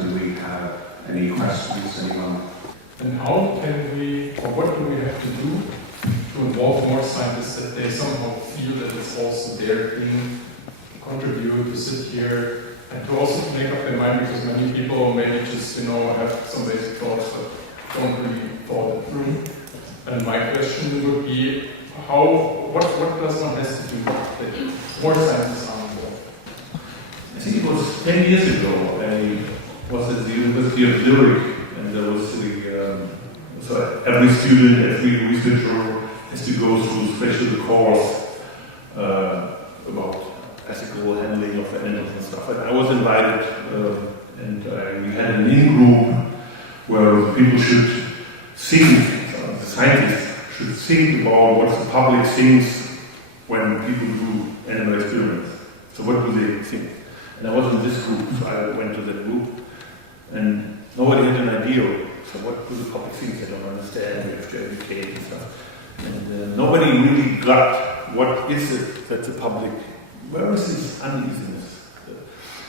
Do we have any questions, anyone? And how can we, or what do we have to do to involve more scientists that they somehow feel that it's also their thing to contribute, to sit here, and to also make up their mind, because many people maybe just, have some basic thoughts but don't really follow it through. And my question would be, what does one has to do that more scientists are involved? I think it was 10 years ago, I was at the University of Delbrück, and there was so every student, every researcher has to go through a special course about ethical handling of animals and stuff. And I was invited, and we had an in-group where people should think, the scientists should think about what the public thinks when people do animal experiments. So what do they think? And I was in this group, so I went to that group, and nobody had an idea. So what do the public think? They don't understand, we have to educate and stuff. And nobody really got what is it that the public, where is this uneasiness?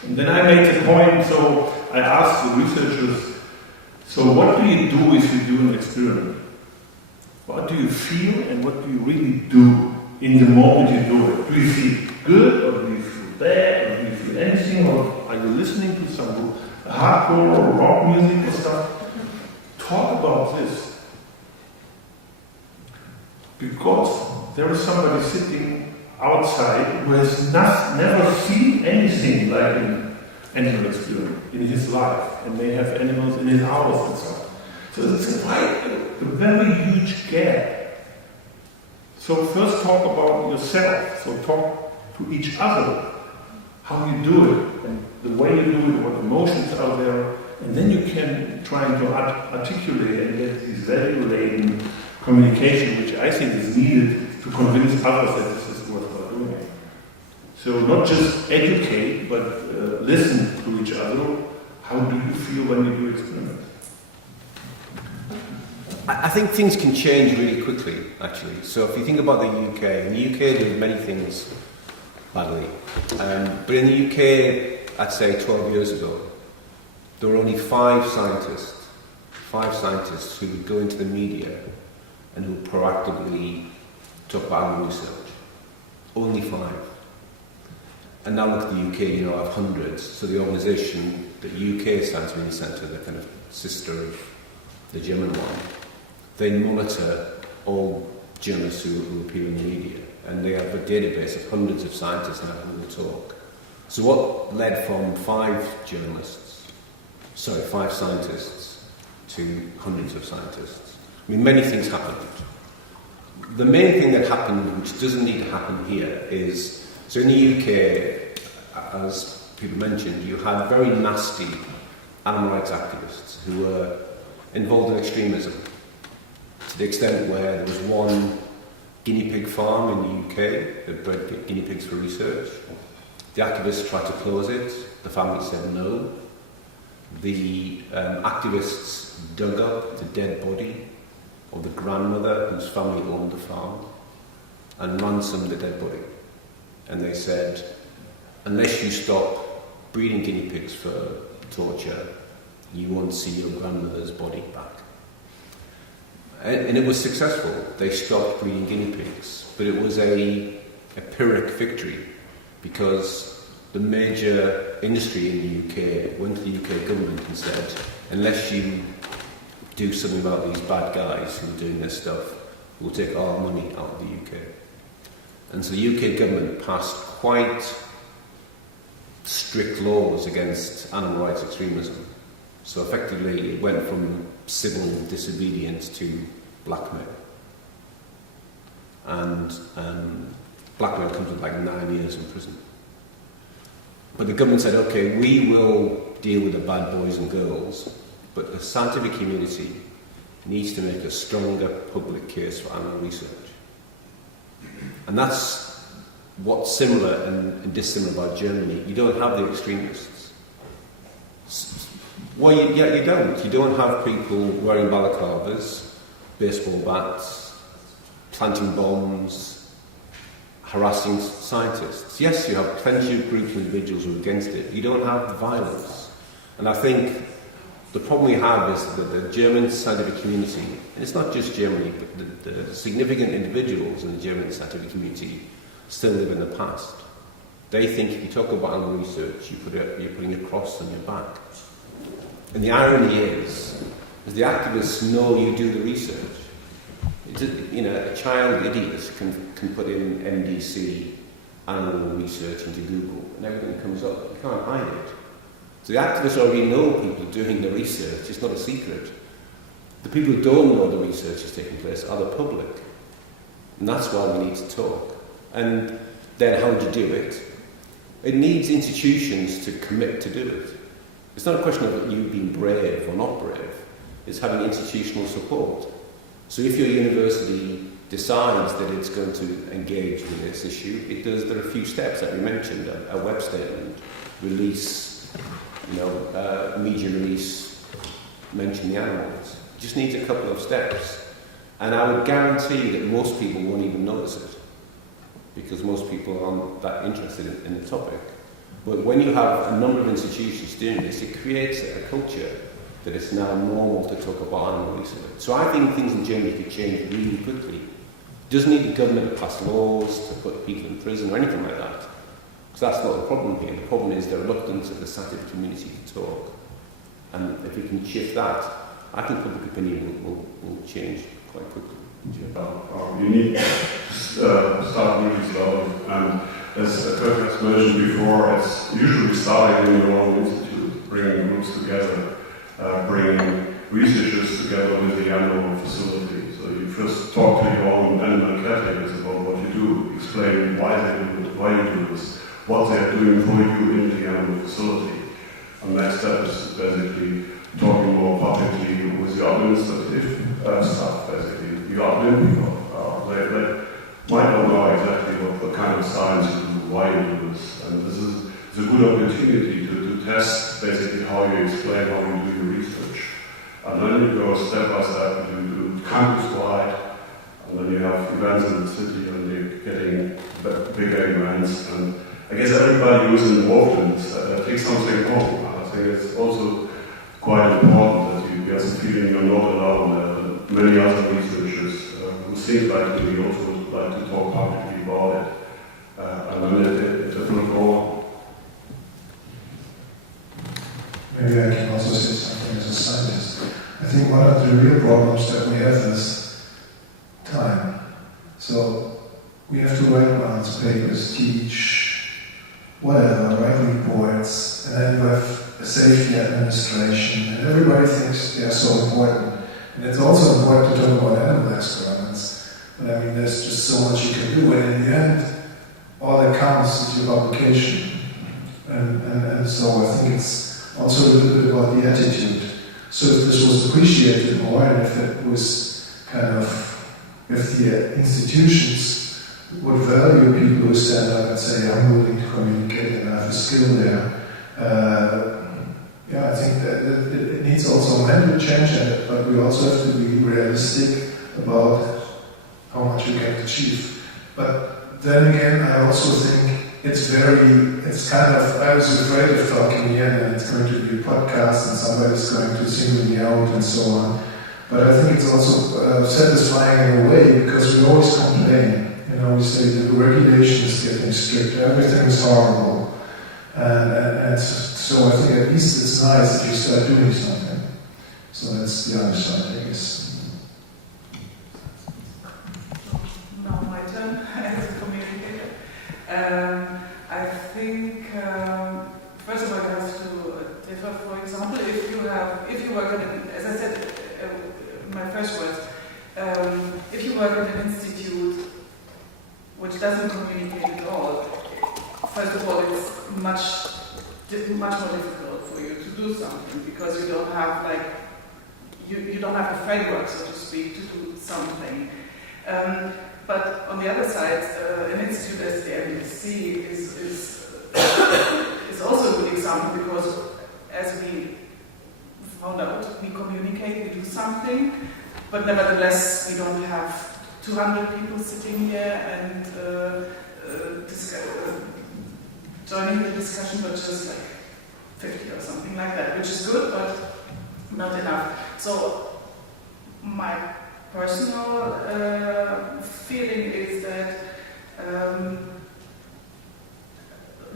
And then I made the point, so I asked the researchers, so what do you do if you do an experiment? What do you feel and what do you really do in the moment you do it? Do you feel good or do you feel bad or do you feel anything, or are you listening to some hardcore or rock music or stuff? Talk about this. Because there is somebody sitting outside who has never seen anything like an animal experiment in his life, and may have animals in his house and stuff. So it's a very huge gap. So first talk about yourself, so talk to each other, how you do it, and the way you do it, what emotions are there, and then you can try to articulate and get this value-laden communication, which I think is needed to convince others that this is worthwhile doing. So not just educate, but listen to each other. How do you feel when you do experiments? I think things can change really quickly, actually. So if you think about the UK, in the UK there are many things badly. But in the UK, I'd say 12 years ago, there were only five scientists who would go into the media and who proactively talk about animal research. Only five. And now look at the UK, you have hundreds. So the organisation, the UK Science Media Centre, the kind of sister of the German one, they monitor all journalists who appear in the media. And they have a database of hundreds of scientists now who will talk. So what led from five scientists to hundreds of scientists? I mean, many things happened. The main thing that happened, which doesn't need to happen here, is, so in the UK, as people mentioned, you had very nasty animal rights activists who were involved in extremism, to the extent where there was one guinea pig farm in the UK that bred guinea pigs for research. The activists tried to close it, the family said no. The activists dug up the dead body of the grandmother whose family owned the farm and ransomed the dead body. And they said, unless you stop breeding guinea pigs for torture, you won't see your grandmother's body back. And it was successful. They stopped breeding guinea pigs, but it was a Pyrrhic victory, because the major industry in the UK went to the UK government and said, unless you do something about these bad guys who are doing this stuff, we'll take our money out of the UK. And so the UK government passed quite strict laws against animal rights extremism. So effectively it went from civil disobedience to blackmail. And blackmail comes with like 9 years in prison. But the government said, okay, we will deal with the bad boys and girls, but the scientific community needs to make a stronger public case for animal research. And that's what's similar and dissimilar about Germany. You don't have the extremists. Well, you don't. You don't have people wearing balaclavas, baseball bats, planting bombs, harassing scientists. Yes, you have plenty of groups and individuals who are against it. You don't have the violence. And I think the problem we have is that the German scientific community, and it's not just Germany, but the significant individuals in the German scientific community still live in the past. They think if you talk about animal research, you're putting a cross on your back. And the irony is the activists know you do the research. A child idiot can put in MDC, animal research into Google, and everything comes up. You can't hide it. So the activists already know people doing the research. It's not a secret. The people who don't know the research is taking place are the public. And that's why we need to talk. And then how do you do it? It needs institutions to commit to do it. It's not a question of you being brave or not brave. It's having institutional support. So if your university decides that it's going to engage with this issue, there are a few steps that we mentioned, a web statement, release, media release, mention the animals. It just needs a couple of steps. And I would guarantee that most people won't even notice it, because most people aren't that interested in the topic. But when you have a number of institutions doing this, it creates a culture that it's now normal to talk about animal research. So I think things in Germany could change really quickly. It doesn't need the government to pass laws to put people in prison or anything like that. Because that's not the problem here. The problem is the reluctance of the scientific community to talk. And if we can shift that, I think public opinion will change quite quickly. You need to start really slowly. And as Kirk has mentioned before, it's usually starting in your own institute, bringing groups together, bringing researchers together with the animal facility. So you first talk to your own animal caretakers about what you do, explain why you do this, what they are doing for you in the animal facility. And next step is basically talking more publicly with your administrative staff, basically. You are doing people. They might not know exactly what kind of science you do, why you do this. And this is a good opportunity to test basically how you explain how you do your research. And then you go step by step, you do campus-wide, and then you have events in the city, and you're getting bigger events. And I guess everybody who's involved in this takes something home. I think it's also quite important that you get the feeling you're not alone. Many other researchers who think like me also would like to talk publicly about it. And then it will go on. Maybe I can also say something as a scientist. I think one of the real problems that we have is time. So we have to write advanced papers, teach, whatever, write reports, and then you have a safety administration, and everybody thinks they are so important. And it's also important to talk about animal experiments, but I mean, there's just so much you can do, and in the end, all that counts is your publication. And so I think it's also a little bit about the attitude. So if this was appreciated more, and if it was kind of, if the institutions would value people who stand up and say, I'm willing to communicate and I have a skill there, I think that it needs also a mental change in it, but we also have to be realistic about how much we can achieve. But then again, I also think I was afraid of talking here and it's going to be a podcast and somebody's going to single me out and so on. But I think it's also satisfying in a way because we always complain. We say the regulation is getting stricter, everything is horrible. And so I think at least it's nice if you start doing something. So that's the other side, I guess. Now my turn as a communicator. I think first of all you have to differ. For example, if you work at an, as I said, my first words, if you work at an institute which doesn't communicate at all, first of all, it's much more difficult for you to do something because you don't have you don't have a framework, so to speak, to do something. But on the other side, an institute as the MDC is also a good example because as we found out, we communicate, we do something, but nevertheless we don't have 200 people sitting here and joining the discussion, but just 50 or something like that, which is good, but not enough. So my personal feeling is that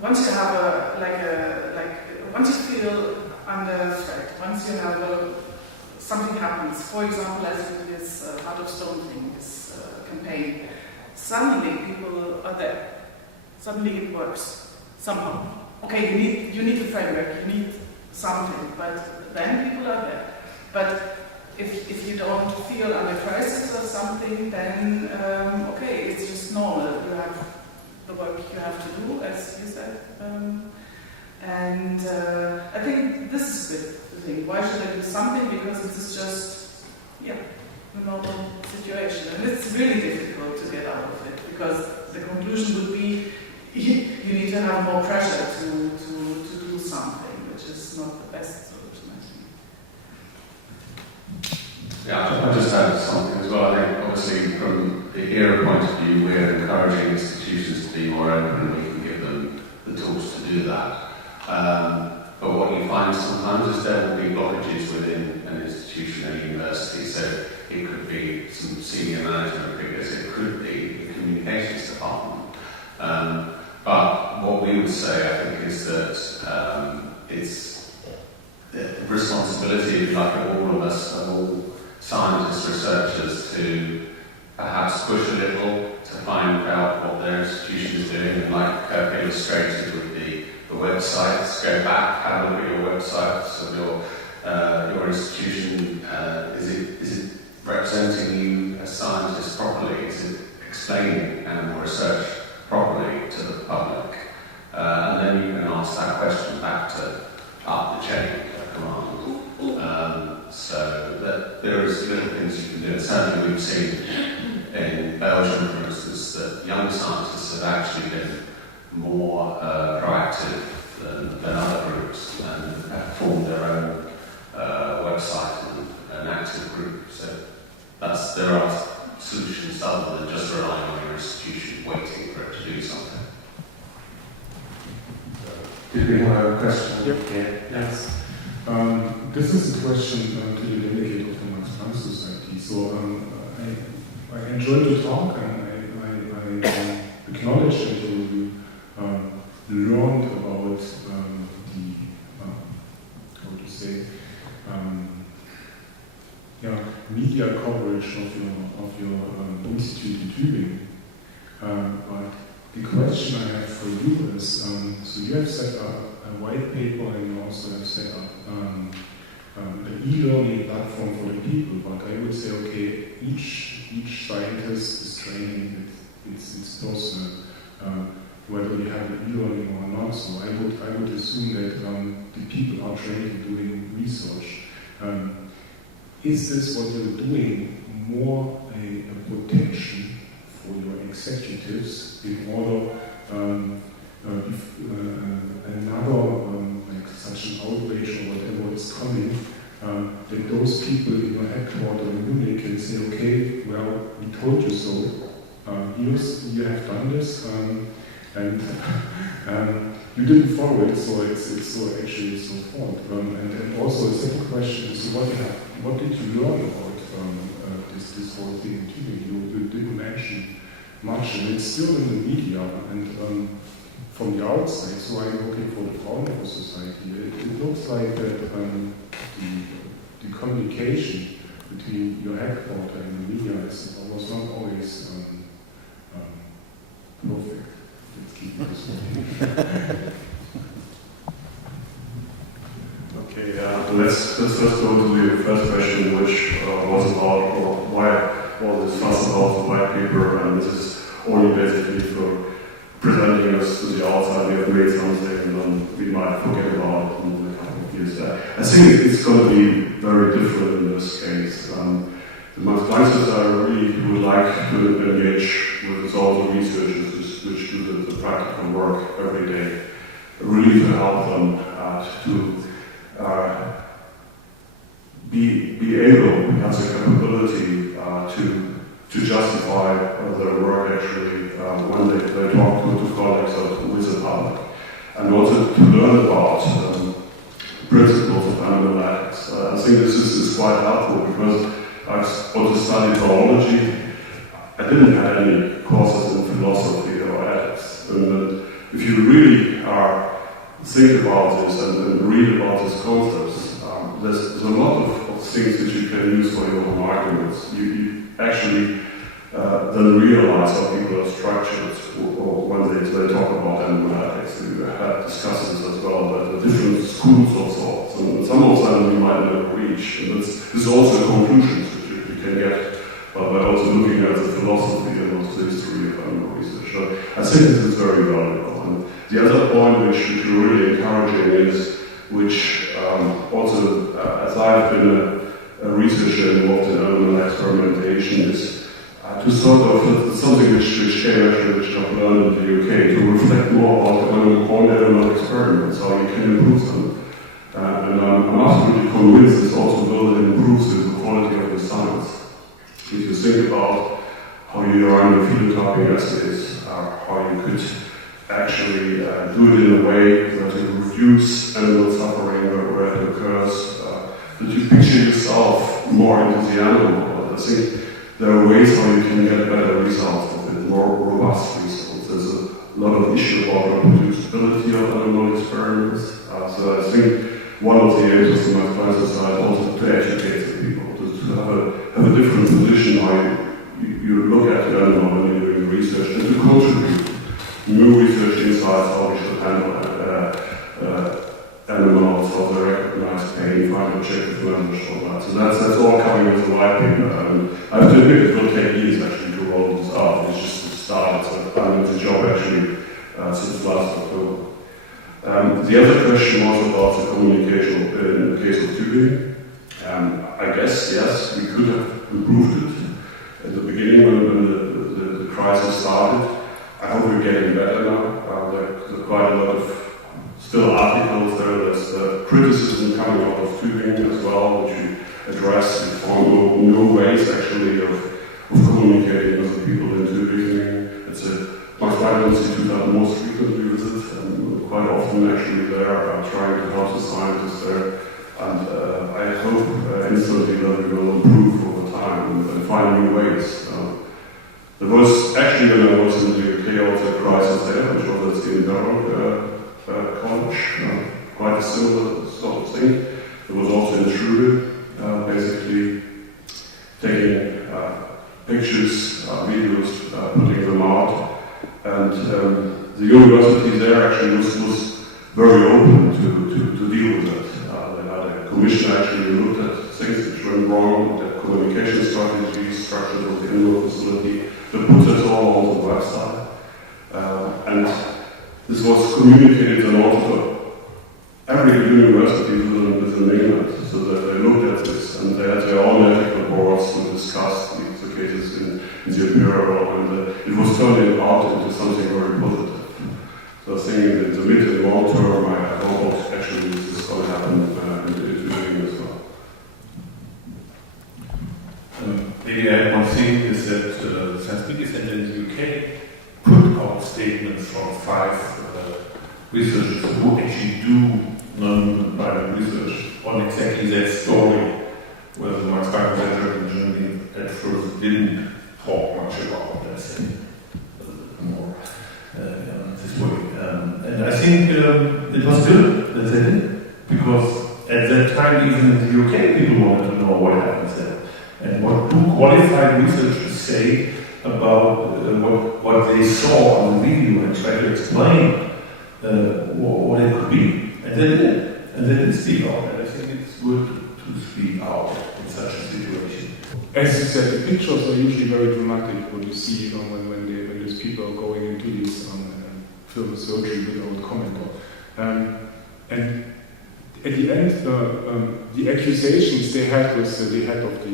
once you have once you feel under threat, once you have something happens, for example, as with this Heart of Stone thing, this campaign, suddenly people are there. Suddenly it works somehow. Okay, you need a framework, you need something, but then people are there. But if you don't feel under crisis or something, then okay, it's just normal. You have the work you have to do, as you said. And I think this is good thing. Why should I do something? Because this is just, a normal situation. And it's really difficult to get out of it, because the conclusion would be you need to have more pressure to do something, which is not the best solution, I think. Yeah, I'll just add something as well. I think obviously from the EARA point of view, we're encouraging institutions to be more open, and we can give them the tools to do that. But what you find sometimes is there will be blockages within an institution, a university. So it could be some senior management figures, it could be the communications department. But what we would say, I think, is that it's the responsibility, if you like, of all of us, of all scientists, researchers, to perhaps push a little to find out what their institution is doing, and like Kirk illustrated with the websites, go back, have a look at your websites of your institution. Is it representing you as scientists properly? Is it explaining animal research properly to the public? And then you can ask that question back to up the chain of command. So that there is little things you can do. And certainly we've seen in Belgium, for instance, that young scientists have actually been more proactive than other groups, and have formed their own website and an active group. So there are solutions other than just relying on your institution waiting for it to do something. Did we have a question? Yep. Yeah. Yes. This is a question to the delegate of the Max Planck Society. So I enjoyed the talk, and I acknowledge that you learned about media coverage of your institute in Tübingen. But the question I have for you is, so you have set up a white paper, and you also have set up an e-learning platform for the people. But I would say, okay, each scientist is training its person, whether you have an e-learning or not. So I would assume that the people are trained in doing research. Is this what you're doing more a protection for your executives in order another like such an outrage or whatever is coming, that those people in your headquarters in Munich can say, okay, well, we told you so, you have done this, and you didn't follow it, so it's so actually so fault. And then also the second question is, what did you learn about this whole thing in Tübingen? You didn't mention much, and it's still in the media, and from the outside, so I'm working for the founder of the society, it looks like that the communication between your headquarters and the media was not always perfect. Let's keep it this way. Okay, let's first go to the first question, which was about why all this fuss about the white paper, and this is only basically for presenting us to the outside. We have made something, and then we might forget about it in a couple of years. I think it's going to be very different in this case. The Max Planck Society really would like to engage with all the researchers which do the practical work every day, really to help them to be able, have the capability to justify their work actually when they talk to colleagues or with the public, and also to learn about principles of animal ethics. I think this is quite helpful because I've also studied biology. I didn't have any courses in philosophy or ethics. And if you really think about this and read about these concepts, there's a lot of things that you can use for your own arguments. You actually then realize how people are structured, or when they talk about animal ethics. We had discussed this as well, that the different schools of thought, and some of them you might never reach. And there's also conclusions that you can get by also looking at the philosophy and also the history of animal research. So I think this is very valuable. And the other point which you're really encouraging is, which also, as I've been a researcher involved in animal experimentation, is to sort of, something which I've learned in the UK, to reflect more on animal experiments, how you can improve them. And I'm absolutely convinced this also will improve the quality of the science. If you think about how you run your phenotyping assays, how you could actually do it in a way that you reduce animal suffering where it occurs, that you picture yourself more into the animal. I think there are ways how you can get better results with it, more robust results. There's a lot of issue about reproducibility of animal experiments. So I think one of the aims of my class is also to educate the people, to have a different position how you look at the animal when you're doing research, and to contribute new research insights how we should handle animals, how they recognize pain, find objective measures for that. So that's all coming into the white paper. I have to admit it will take years actually to roll this out. It's just started, so I'm in the job actually since last October. The other question was about the communication in the case of tubing. I guess, yes, we could have improved it at the beginning when the crisis started. I hope we're getting better now. There are quite a lot of still articles there. There's criticism coming out of tubing as well, which we address. We found new ways actually of communicating with the people in tubing. It's a Max-Planck Institute that most frequently visit, and quite often actually there, trying to help the scientists there. And I hope instantly that we will improve over time and find new ways. There was actually, when I was in the UK, also a crisis there, which was at the Delbrück college, quite a similar sort of thing. There was also in Charité, basically taking pictures, videos, putting them out, and the university there actually was very open to deal with that. They had a commission actually who looked at things which went wrong, looked at communication strategies, structures of the indoor facility. They put it all on the website, and this was communicated and also every university within England, so that they looked at this and they had their own ethical boards to discuss the cases in the EARA, and it was turning out into something very positive. So I think in the mid and long term, I hope actually this is going to happen in England as well. The one thing is that the Scientific Center in the UK put out statements from 5 researchers who actually do non-private research on exactly that story, where the Max Planck Center in Germany at first didn't talk much about that thing more this way. And I think it was good that they did, because at that time, even in the UK, people wanted to know what happens there. And what do qualified researchers say about what they saw on the video, and try to explain what it could be. And they did. And they did speak out. And I think it's good to speak out in such a situation. As you said, the pictures are usually very dramatic when you see when these people are going into this film surgery without comment. And at the end, the accusations they had with the head of the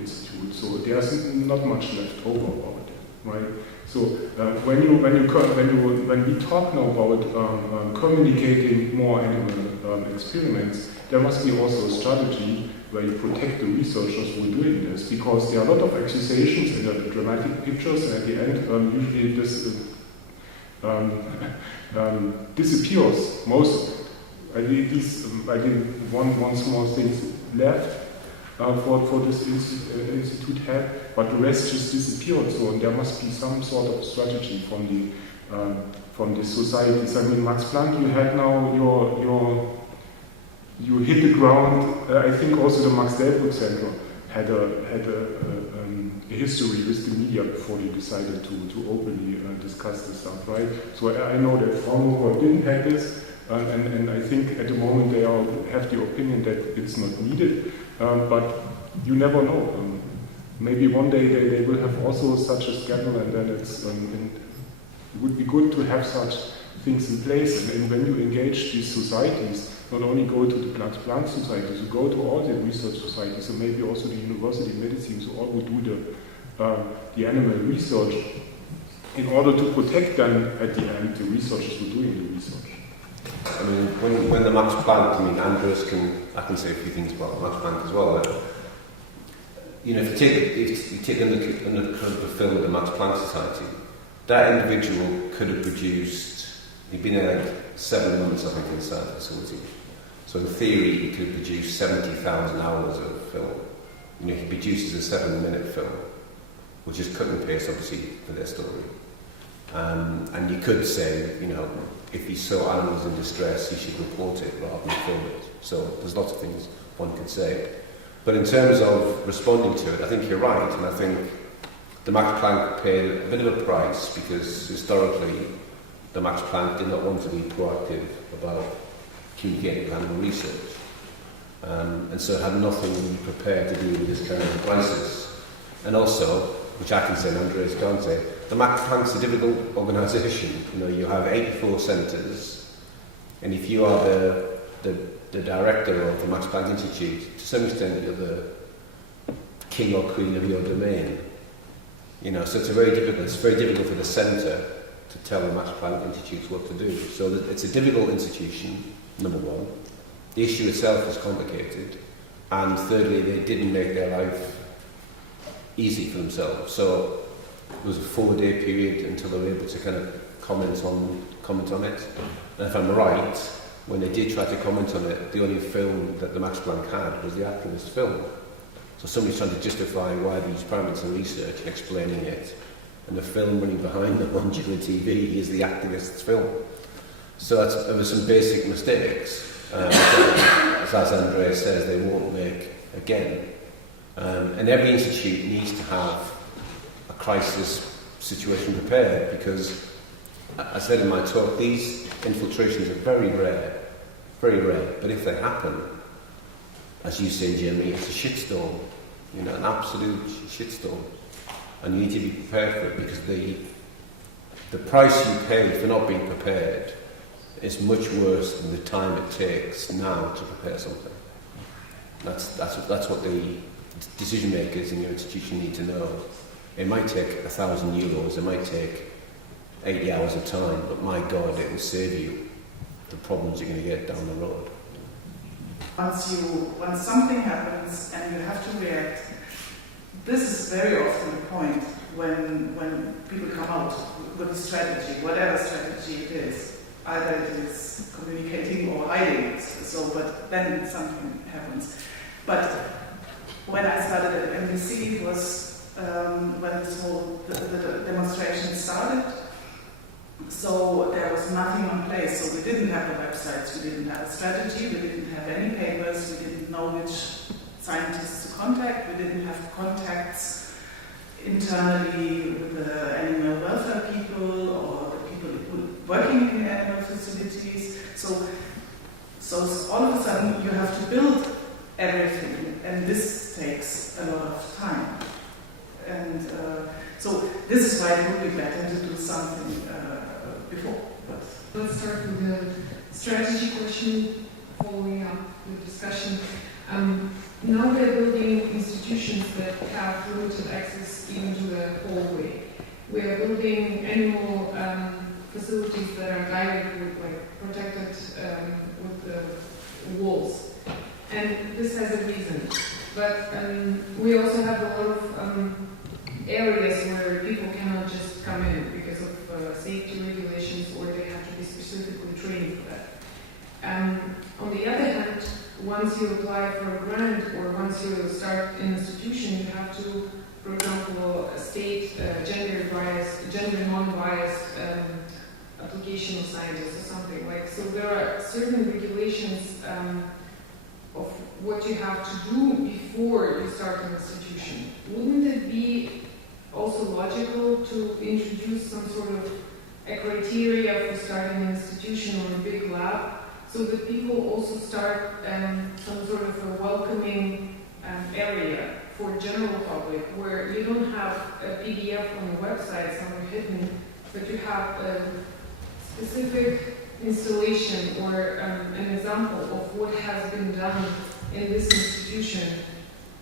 institute, so there's not much left over about it, right? So when we talk now about communicating more animal experiments, there must be also a strategy where you protect the researchers who are doing this, because there are a lot of accusations in the dramatic pictures, and at the end, usually this disappears, most of it. I did one small thing left for this institute had, but the rest just disappeared. So there must be some sort of strategy from the societies. I mean, Max Planck, you had now you hit the ground. I think also the Max Delbrück Center had a history with the media before they decided to openly discuss this stuff, right? So I know that Fraunhofer didn't have this, and I think at the moment they all have the opinion that it's not needed, but you never know. Maybe one day they will have also such a scandal, and then it would be good to have such things in place. And when you engage these societies, not only go to the Planck societies, you go to all the research societies, and maybe also the university medicine, so all would do the animal research in order to protect them at the end, the researchers who are doing the research. I mean, when the Max Planck, I mean, Andreas I can say a few things about Max Planck as well. But, you know, if you take under the film of the Max Planck Society, that individual could have produced, he'd been there like 7 months, I think, inside the facility. So in theory, he could produce 70,000 hours of film. You know, he produces a 7-minute film, which is cut and paste, obviously, for their story. And you could say, you know, if he saw animals in distress, he should report it rather than film it. So there's lots of things one could say. But in terms of responding to it, I think you're right, and I think the Max Planck paid a bit of a price because historically the Max Planck did not want to be proactive about communicating with animal research. And so it had nothing really prepared to deal with this kind of crisis. And also, which I can say and Andreas can't say, the Max Planck's a difficult organisation. You know, you have 84 centres, and if you are the director of the Max Planck Institute, to some extent you're the king or queen of your domain. You know, so it's very difficult for the centre to tell the Max Planck Institute what to do. So it's a difficult institution, number one. The issue itself is complicated, and thirdly, they didn't make their life easy for themselves. So it was a 4-day period until they were able to kind of comment on it. And if I'm right, when they did try to comment on it, the only film that the Max Planck had was the activist film. So somebody's trying to justify why these experiments and research and explaining it, and the film running behind them on during TV is the activist's film. So there were some basic mistakes, as Andreas says, they won't make again. And every institute needs to have a crisis situation prepared, because, I said in my talk, these infiltrations are very rare, but if they happen, as you say, Jeremy, it's a shitstorm, you know, an absolute shitstorm, and you need to be prepared for it, because the price you pay for not being prepared is much worse than the time it takes now to prepare something. That's what the decision makers in your institution need to know. It might take 1,000 euros, it might take 80 hours of time, but my God, it will save you the problems you're going to get down the road. Once something happens and you have to react, this is very often the point when people come out with a strategy, whatever strategy it is. Either it is communicating or hiding it. But then something happens. But when I started at NBC, it was when this whole the demonstration started. So there was nothing in place. So we didn't have the websites, we didn't have a strategy, we didn't have any papers, we didn't know which scientists to contact, we didn't have contacts internally with the animal welfare people or the people working in the animal facilities. So all of a sudden you have to build everything, and this takes a lot of time. And so this is why it would be better to do something before. Let's start with the strategy question, following up the discussion. Now we're building institutions that have limited access even to the hallway. We're building animal facilities that are guided with, protected with the walls. And this has a reason. But we also have a lot of areas where people cannot just come in because of safety regulations, or they have to be specifically trained for that. once you apply for a grant or once you start an institution, you have to, for example, state gender non-biased application of scientists or something like. So there are certain regulations of what you have to do before you start an institution. Wouldn't it be also logical to introduce some sort of a criteria for starting an institution or a big lab, so that people also start some sort of a welcoming area for general public, where you don't have a PDF on the website somewhere hidden, but you have a specific installation or an example of what has been done in this institution,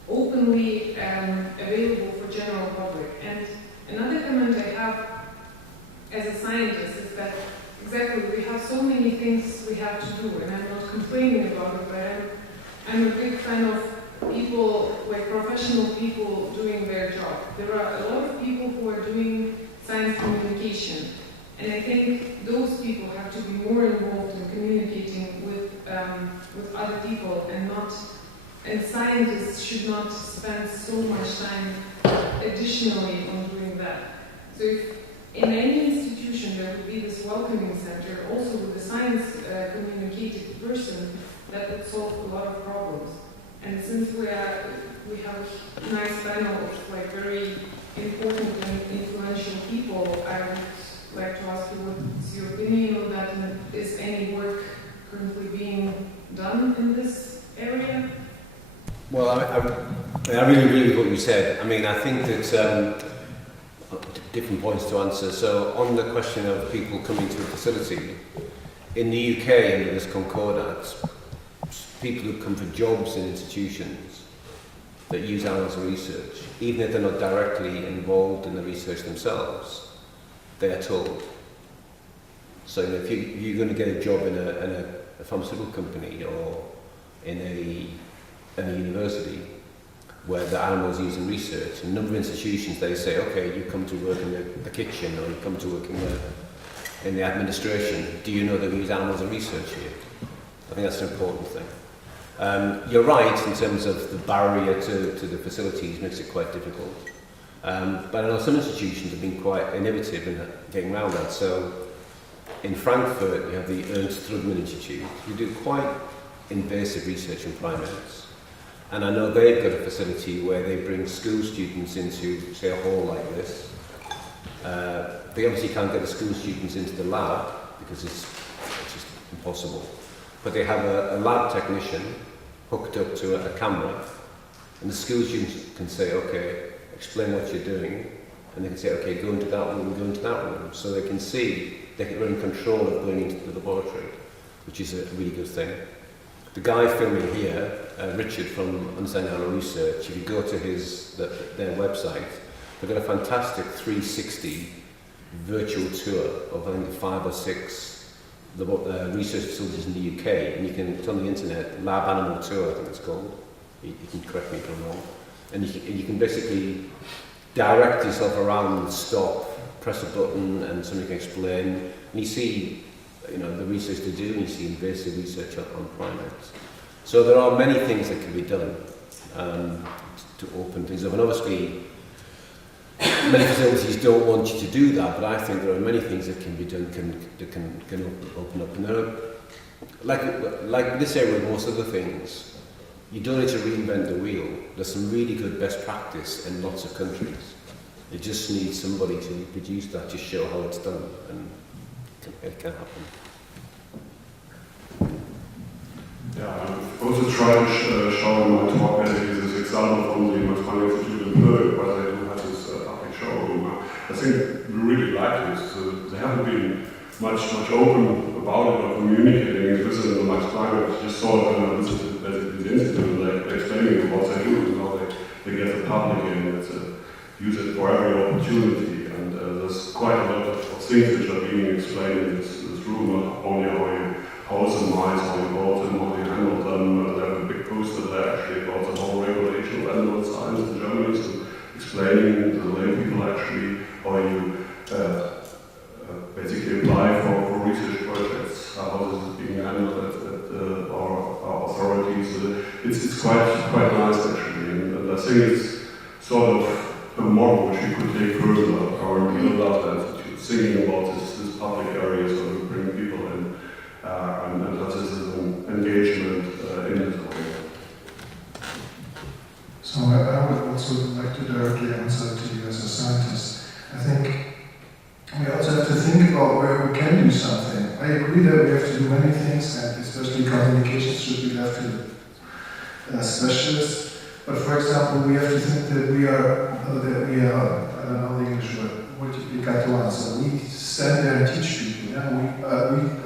openly available for general public. And another comment I have as a scientist is that exactly we have so many things we have to do, and I'm not complaining about it, but I'm a big fan of people, like professional people doing their job. There are a lot of people who are doing science communication, and I think those people have to be more involved in communicating with other people, and scientists should not spend so much time additionally on doing that. So if in any institution there would be this welcoming center, also with a science communicated person, that would solve a lot of problems. And since we have a nice panel of like very important and influential people, I would like to ask you what's your opinion on that, and is any work currently being done in this area? Well, I really agree with what you said. I mean, I think that different points to answer. So on the question of people coming to a facility, in the UK under this Concordat, people who come for jobs in institutions that use animals in research, even if they're not directly involved in the research themselves, they are told. So if you're going to get a job in a pharmaceutical company or in a university where the animals are used in research, in a number of institutions they say, okay, you come to work in the kitchen or you come to work in the administration, do you know that we use animals in research here? I think that's an important thing. You're right in terms of the barrier to the facilities makes it quite difficult. But I know some institutions have been quite innovative in getting around that. So in Frankfurt you have the Ernst Rudman Institute, who do quite invasive research in primates. And I know they've got a facility where they bring school students into, say, a hall like this. They obviously can't get the school students into the lab because it's just impossible. But they have a lab technician hooked up to a camera, and the school students can say, okay, explain what you're doing, and they can say, okay, go into that room, go into that room. So they can see, they can run control of going into the laboratory, which is a really good thing. The guy filming here, Richard from Understanding Animal Research, if you go to their website, they've got a fantastic 360 virtual tour of I think 5 or 6 research facilities in the UK, and it's on the internet, Lab Animal Tour I think it's called, you can correct me if I'm wrong, and you can basically direct yourself around, stop, press a button and somebody can explain, and you see the research to do, and you see invasive research on primates. So there are many things that can be done to open things up, and obviously many facilities don't want you to do that, but I think there are many things that can be done that can open up. And there are, like this area with most other things, you don't need to reinvent the wheel. There's some really good best practice in lots of countries. You just need somebody to produce that to show how it's done, and it can happen. Yeah, I've also tried to show in my talk basically this example from the Max-Planck Institute in Delbrück, where they do have this public showroom. I think we really like this. They haven't been much open about it or communicating it within the Max-Planck. I just saw it when I visited basically the institute, and they're explaining what they do and how they get the public in and use it for every opportunity. And there's quite a lot of things which are being explained in this room, not only how you house the mice, how you bought them, how you handle them. They have a big poster there actually about the whole regulation of animal science in Germany, so explaining to the lay people actually how you basically apply for research projects, how this is being handled at our authority It's quite nice actually, and I think it's sort of a model which you could take further, our build out attitude, thinking about this public areas where we bring people in, and that this is an engagement in this way. So I would also like to directly answer to you as a scientist. I think we also have to think about where we can do something. I agree that we have to do many things, and especially communications should be left to specialists. But for example, we have to think that we are, I don't know the English word, multiplicateurs. So we stand there and teach people. Yeah?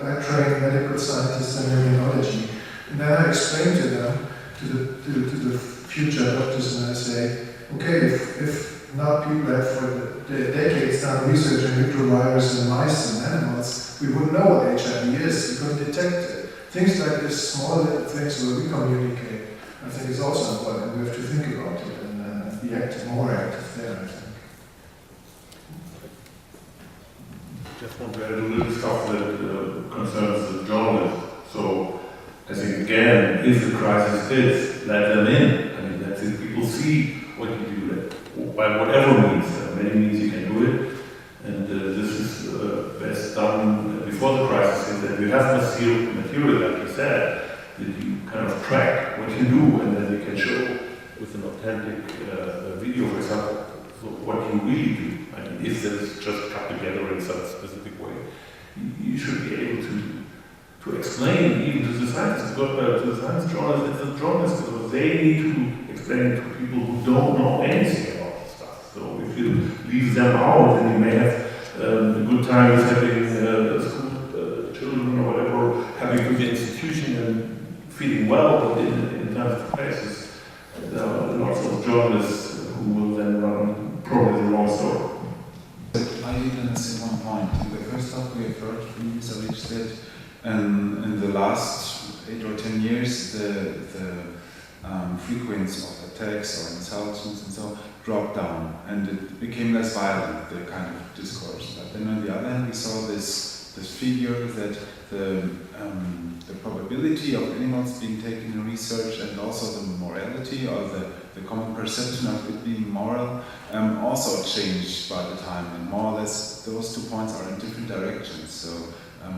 I train medical scientists in immunology, and then I explain to them, to the future doctors, and I say, okay, if not people have for decades done research on neutrovirus in mice and animals, we wouldn't know what HIV is, we couldn't detect it. Things like this, small little things where we communicate, I think is also important. We have to think about it and be more active there, I think. Just want to add a little stuff that concerns the journalists. So, I think again, if the crisis hits, let them in. I mean, that's it. People see what you do by whatever means. Many means you can do it, and this is best done before the crisis hits. And you have material, like you said, that you kind of track what you do, and then you can show with an authentic video, for example, so what you really do. I mean, if there's just cut together in some specific way, you should be able to explain even to the scientists, to the science journalists, it's the journalists, because they need to explain to people who don't know anything about this stuff. So if you leave them out, then you may have a good time with having school children or whatever, having a good institution and feeling well, but in times of crisis, there are lots of journalists who will then run probably the wrong story. I did want to say one point. In the first talk we have heard from Mr. Leech that in the last 8 or 10 years, the frequency of attacks or insults and so dropped down, and it became less violent, the kind of discourse. But then on the other hand, we saw this figure that the probability of animals being taken in research and also the morality or the common perception of it being moral also changed by the time, and more or less those 2 points are in different directions. So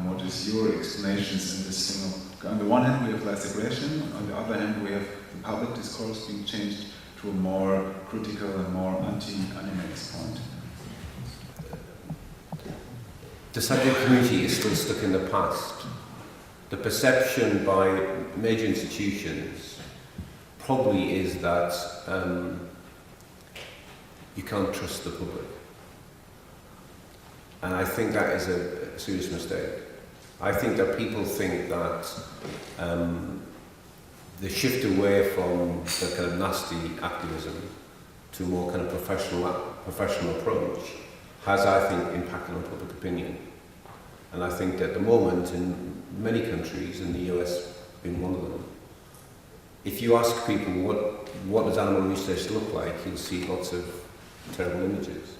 what is your explanations in this thing of, on the one hand we have less aggression, on the other hand we have the public discourse being changed to a more critical and more anti-animalist point? The scientific community is still stuck in the past. The perception by major institutions probably is that you can't trust the public. And I think that is a serious mistake. I think that people think that the shift away from the kind of nasty activism to a more kind of professional approach has, I think, impacted on public opinion. And I think that at the moment in many countries, in the US being one of them, if you ask people what does animal research look like, you'll see lots of terrible images.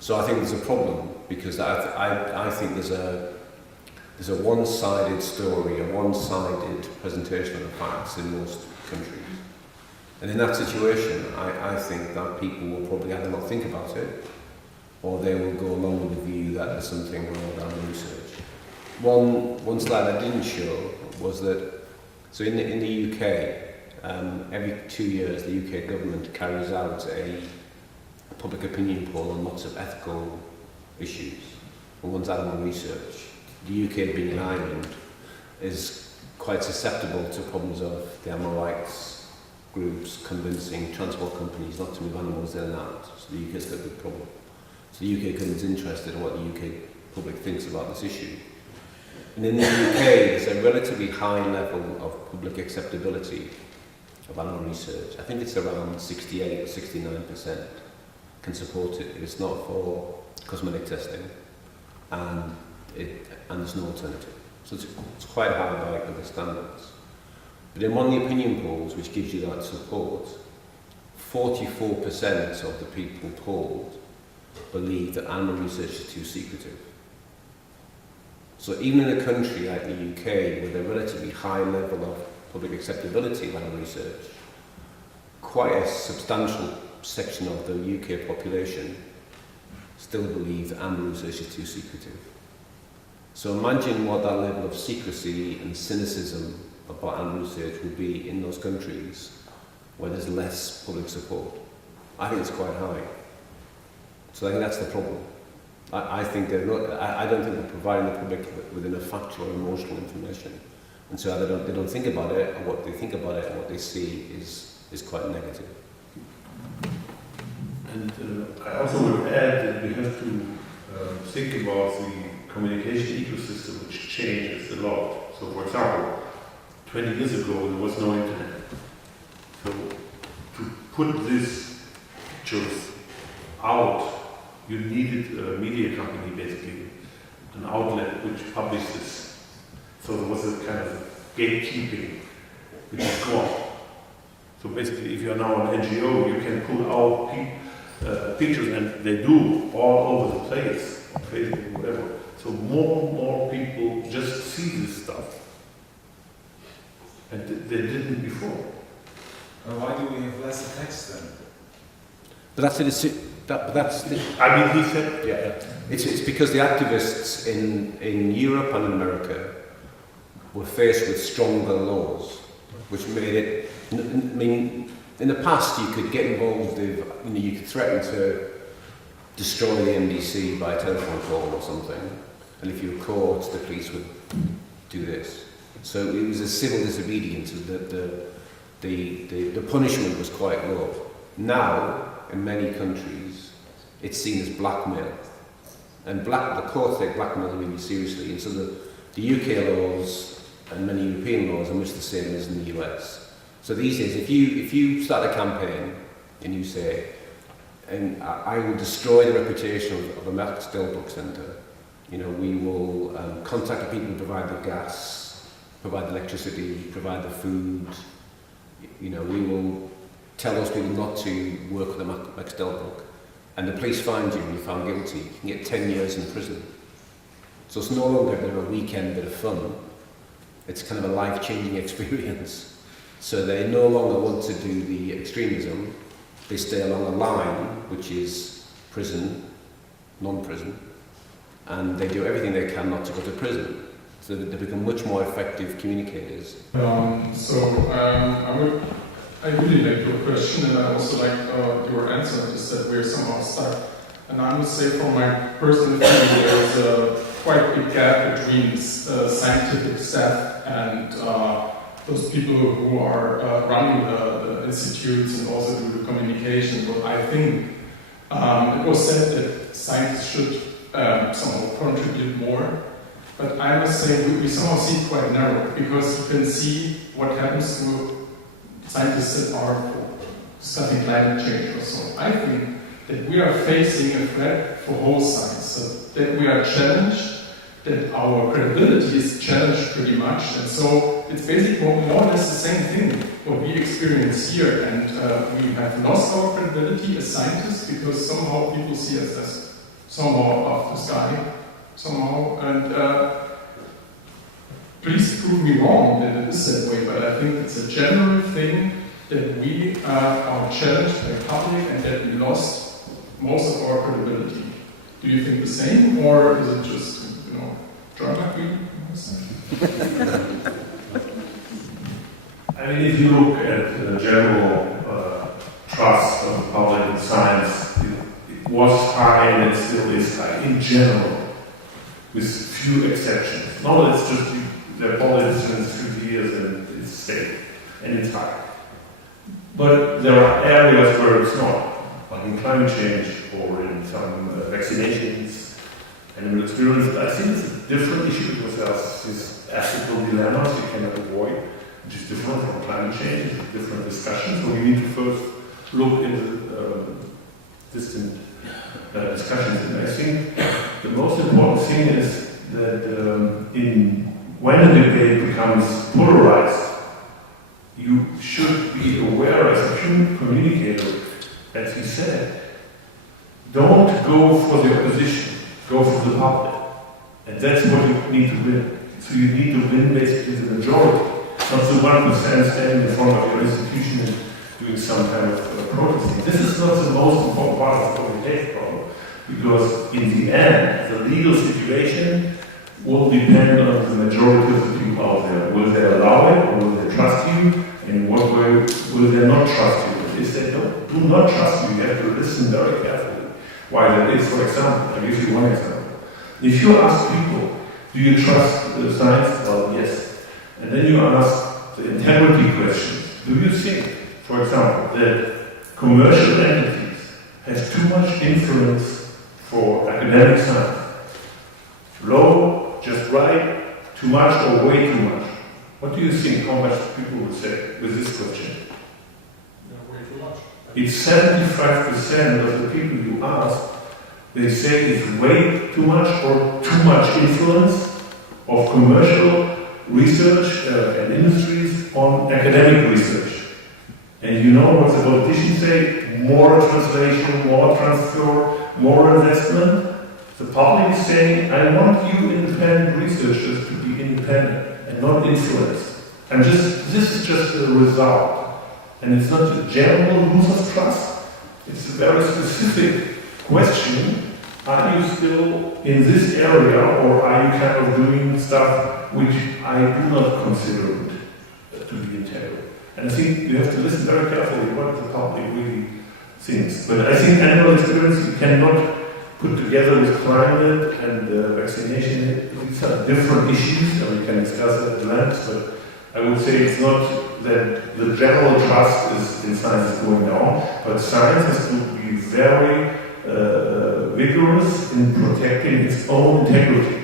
So I think there's a problem, because I think there's a one-sided story, a one-sided presentation of the facts in most countries. And in that situation, I think that people will probably either not think about it, or they will go along with the view that there's something wrong with animal research. One slide I didn't show was that, so in the UK, every 2 years the UK government carries out a public opinion poll on lots of ethical issues. And one's animal research. The UK, being an island, is quite susceptible to problems of the animal rights groups convincing transport companies not to move animals in and out. So the UK's got a big problem. So the UK government's interested in what the UK public thinks about this issue. And in the UK, there's a relatively high level of public acceptability of animal research. I think it's around 68 or 69% can support it if it's not for cosmetic testing, and there's no alternative. So it's quite high by other standards. But in one of the opinion polls, which gives you that support, 44% of the people polled believe that animal research is too secretive. So even in a country like the UK, with a relatively high level of public acceptability of animal research, quite a substantial section of the UK population still believe that animal research is too secretive. So imagine what that level of secrecy and cynicism about animal research would be in those countries where there's less public support. I think it's quite high. So I think that's the problem. I think they're not, I don't think they're providing the public with enough factual or emotional information. And so they don't think about it, or what they think about it and what they see is quite negative. And I also would add that we have to think about the communication ecosystem, which changes a lot. So, for example, 20 years ago there was no internet. So, to put these pictures out, you needed a media company, basically, an outlet which published this. So there was a kind of gatekeeping, which is gone. So basically, if you're now an NGO, you can pull out pictures, and they do all over the place, on Facebook, whatever. So more people just see this stuff, and they didn't before. Why do we have less text then? But that's the, I mean, he said, yeah. It's because the activists in Europe and America were faced with stronger laws, which made it. I mean, in the past you could get involved with, you could threaten to destroy the MDC by a telephone call or something, and if you were caught, the police would do this. So it was a civil disobedience. The punishment was quite low. Now, in many countries, it's seen as blackmail, and the courts take blackmail really seriously. And so the UK laws and many European laws are much the same as in the US. So these days, if you start a campaign and you say, and I will destroy the reputation of a Max Delbrück Centre, we will contact the people who provide the gas, provide the electricity, provide the food. We will tell those people not to work with the Max Delbrück, and the police find you and you're found guilty. You can get 10 years in prison. So it's no longer a weekend bit of fun. It's kind of a life-changing experience. So they no longer want to do the extremism. They stay along a line, which is prison, non-prison, and they do everything they can not to go to prison. So that they become much more effective communicators. I really like your question, and I also like your answer, just that we're somehow stuck. And I must say, from my personal opinion, there's a quite big gap between scientific staff and those people who are running the institutes and also do the communication. But I think it was said that science should somehow contribute more. But I must say we somehow see it quite narrow, because you can see what happens to scientists that are studying climate change or so. I think that we are facing a threat for whole science, so that we are challenged, that our credibility is challenged pretty much, and so it's basically more or less the same thing what we experience here, and we have lost our credibility as scientists because somehow people see us as somehow off the sky, somehow, and please prove me wrong that it is that way, but I think it's a general thing that we are challenged by public and that we lost most of our credibility. Do you think the same, or is it just, drama queen? I mean, if you look at the general trust of the public in science, it was high and it still is high, in general, with few exceptions. Normally it's just they're politicians 50 years and it's safe, and it's high. But there are areas where it's not, like in climate change or in some vaccinations and experience. I think it's a different issue because there's these ethical dilemmas you cannot avoid, which is different from climate change. It's a different discussion. So we need to first look into distant discussions. And I think the most important thing is that when a debate becomes polarized, you should be aware as a communicator, as he said, don't go for the opposition, go for the public. And that's what you need to win. So you need to win basically the majority. not the 1% standing in front of your institution and doing some kind of protesting. This is not the most important part of the communication problem, because in the end, the legal situation will depend on the majority of the people out there. Will they allow it, or will they trust you? In what way will they not trust you? If they do not trust you, you have to listen very carefully. Why that is, for example, I'll give you one example. If you ask people, do you trust science? Well, yes. And then you ask the integrity question. Do you think, for example, that commercial entities have too much influence for academic science? Low, just right, too much, or way too much? What do you think, how much people would say with this question? Yeah, way too much. It's 75% of the people you ask, they say it's way too much or too much influence of commercial research and industries on academic research. And you know what the politicians say? More translation, more transfer, more investment. The public is saying, I want you independent researchers to be independent and not influenced. And this is just a result. And it's not a general lose of trust. It's a very specific question. Are you still in this area, or are you kind of doing stuff which I do not consider to be integral? And I think you have to listen very carefully what the public really thinks. But I think animal experience you cannot put together with climate and vaccination. These are different issues, and we can discuss it at length, but I would say it's not that the general trust in science is going down, but science has to be very vigorous in protecting its own integrity,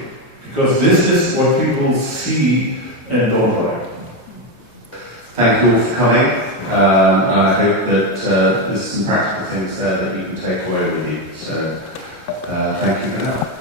because this is what people see and don't like. Thank you all for coming. I hope that there's some practical things there that you can take away with you. So, thank you for now.